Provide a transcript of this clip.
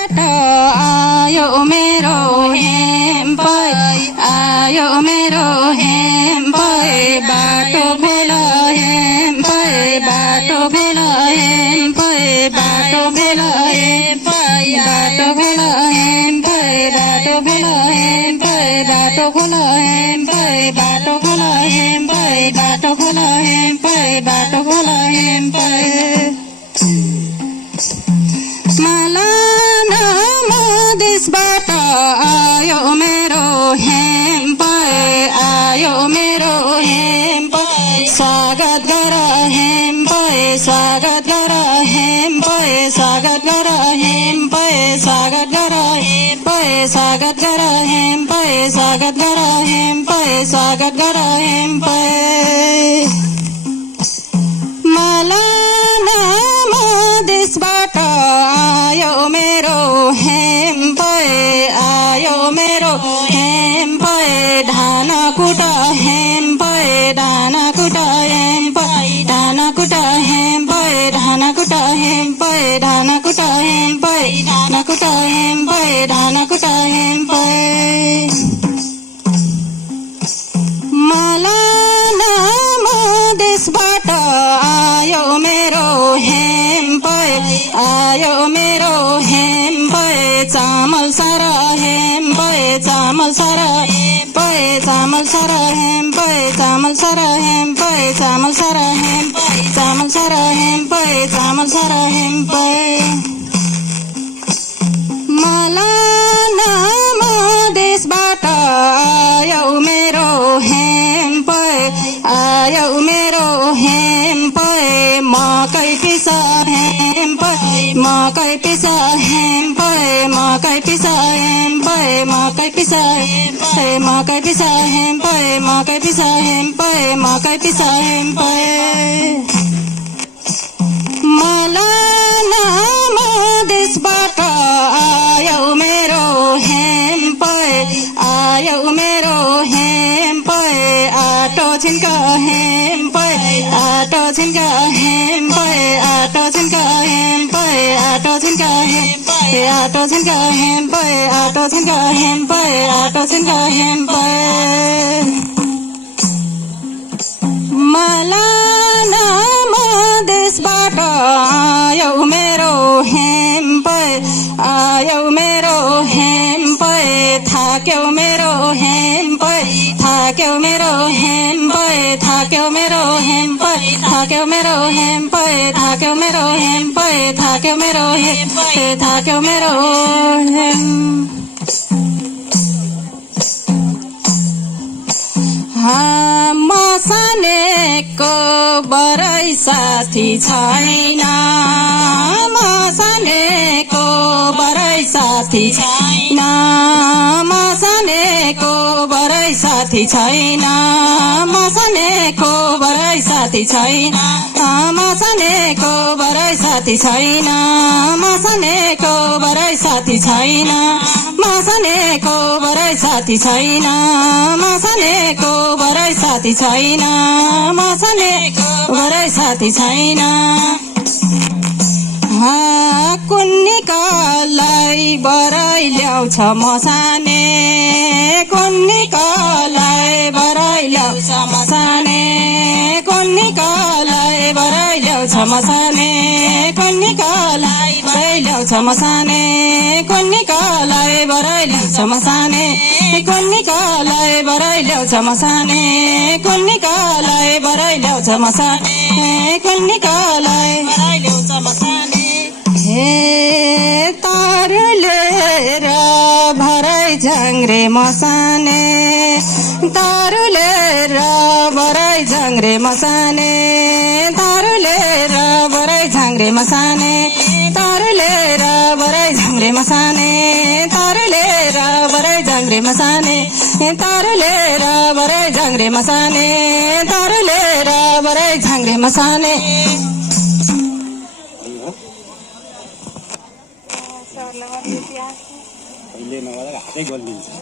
आयो मेरो हेम्पै आयो मेरो हेम्पै बाटो भेल हेम्पै बाटो भेल हेम्पै बाटो भेल हेम्पै बाटो भेल हेम्पै बाटो भेल हेम्पै बाटो खोल हेम्पै बाटो खोल हेम्पै बाटो खोल हेम्पै बाटो खोल हेम्पै मलाना मधेसबाट आयो मेरो हेम्पै आयो मेरो हेम्पै स्वागत गर हेम्पै स्वागत गर हेम्पै स्वागत गर हेम्पै स्वागत गर हेम्पै स्वागत गर हेम्पै स्वागत गर हेम्पै स्वागत गर हेम्पै मलाना मधेसबाट आयो मेरो हेम्पै आयो मेरो हेम्पै धान कुट हेम्पै धान कुट हेम्पै धान कुट हेम्पै धान कुट हेम्पै धान कुट हेम्पै धान कुट हेम्पै धान कुट हेम्पै मलाना मधेसबाट आयो मेरो हेम्पै आयो मेरो हेम्पै चामल सर हेम्पै चामल सर हेम्पै चामल सर हेम्पै चामल सर हेम्पै चामल सर हेम्पै चामल सर हेम्पै चामल सर हेम्पै मलाना मधेसबाट आयो मेरो हेम्पै आयो मेरो हेम्पै मकै पिस हेम्पै मकै पिस हेम्पै मकै पिस हेम्पै मकै पिस हेम्पै मकै पिस हेम्पै मकै पिस हेम्पै मकै पिस हेम्पै मलाना मधेसबाट आयो मेरो हेम्पै आयो मेरो हेम्पै आटो छिन्क हेम्पै आटो छिन्क हेम्पै आटो छिन्क हेम्पै आटो छिन्क हेम्पै आटो छिन्क हेम्पै आटो छिन्क हेम्पै आटो छिन्क हेम्पै मलाना मधेसबाट आयो मेरो हेम्पै आयो मेरो हेम्पै थाक्यो मेरो हेम्पै थाक्यो मेरो हेम्पै थाक्यो मेरो हेम्पै थाक्यो मेरो हेम्पै थाक्यो मेरो हेम्पै थाक्यो मेरो हेम्पै थाक्यो मेरो मसानेको बरै साथी छैन मसानेको बरै साथी छैन मसानेको बरै साथी छैन मसानेको बरै साथी छैन मसानेको बरै साथी छैन मसानेको बरै साथी छैन मसानेको बरै साथी छैन मसानेको बरै साथी छैन मसानेको बरै साथी छैन कुन्निकालाई बरै ल्याउँछ मसाने कुन्निकालाई बरै ल्याउँछ मसाने कुन्निकालाई बरै ल्याउँछ मसाने कुन्निकालाई बरै ल्याउँछ मसाने कुन्निकालाई बरै ल्याउँछ मसाने कुन्निकालाई बरै ल्याउँछ मसाने कुन्निकालाई बरै ल्याउँछ मसाने कुन्निकालाई बरै ल्याउँछ मसाने हे तारुलेर भरै झाङ्रे मसाने तारुलेर भरै झाङ्रे मसाने तारुलेर भरै झाङ्रे मसाने तारुलेर भरै झाङ्रे मसाने तारुलेर भरै झाङ्रे मसाने तारुलेर भरै झाङ्रे मसाने तारुलेर भरै झाङ्रे मसाने अहिले नगरेर हातै गोल दिन्छ